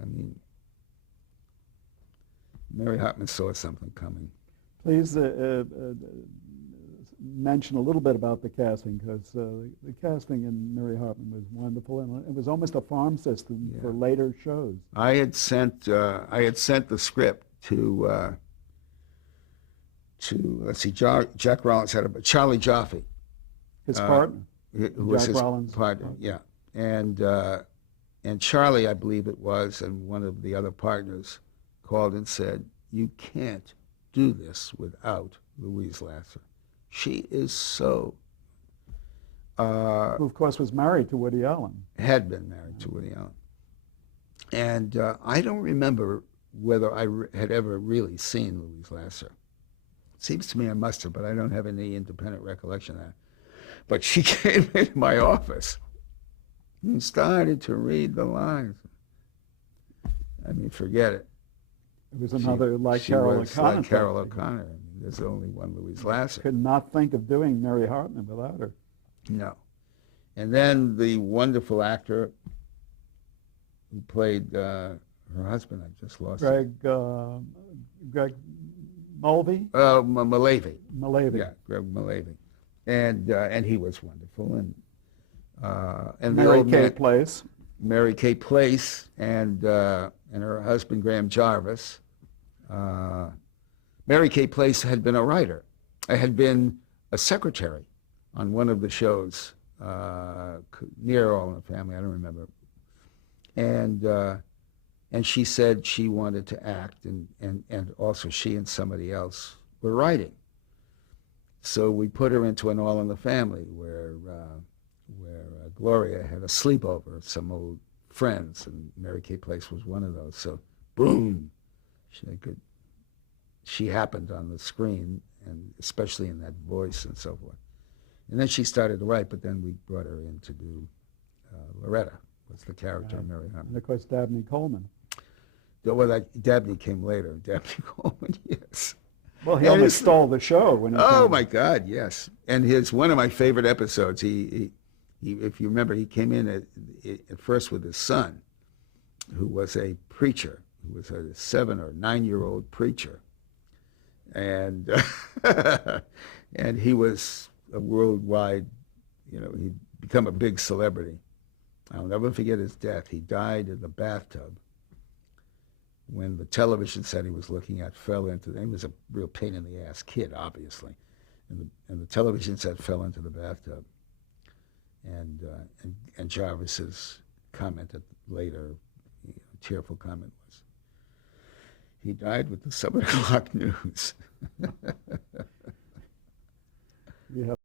I mean, Mary Hartman saw something coming. Please mention a little bit about the casting, because the casting in Mary Hartman was wonderful, and it was almost a farm system for later shows. I had sent the script to let's see, Jack Rollins had Charlie Jaffe, His partner, who was Jack his Rollins' partner, yeah, and Charlie, I believe it was, and one of the other partners called and said, "You can't do this without Louise Lasser. She is so." Who, of course, was married to Woody Allen. Had been married to Woody Allen, and I don't remember whether I had ever really seen Louise Lasser. It seems to me I must have, but I don't have any independent recollection of that. But she came into my office and started to read the lines. I mean, forget it. It was another Carol O'Connor. Like Carol O'Connor. I mean, there's only one Louise Lasser. Could not think of doing Mary Hartman without her. No. And then the wonderful actor who played her husband, I just lost Greg Mulvey? Malavey. Malavey. Yeah, Greg Malavey. And he was wonderful. And the Mary old Kay man, Place. Mary Kay Place, and her husband Graham Jarvis. Mary Kay Place had been a writer. I had been a secretary on one of the shows near All in the Family. I don't remember. And she said she wanted to act, and also she and somebody else were writing. So we put her into an All in the Family where Gloria had a sleepover of some old friends, and Mary Kay Place was one of those. So, boom, she happened on the screen, and especially in that voice and so forth. And then she started to write, but then we brought her in to do Loretta, was the character of Mary Hartman. And of course, Dabney Coleman. Well, Dabney came later. Dabney Coleman, yes. Well, he almost stole the show when he came. My God, yes. And one of my favorite episodes, he if you remember, he came in at first with his son, who was a preacher, who was a 7 or 9-year-old preacher. And and he was a worldwide, he'd become a big celebrity. I'll never forget his death. He died in the bathtub when the television set he was looking at fell into, he was a real pain in the ass kid, obviously, and the television set fell into the bathtub. And Jarvis's comment later, tearful comment was, he died with the 7 o'clock news. You have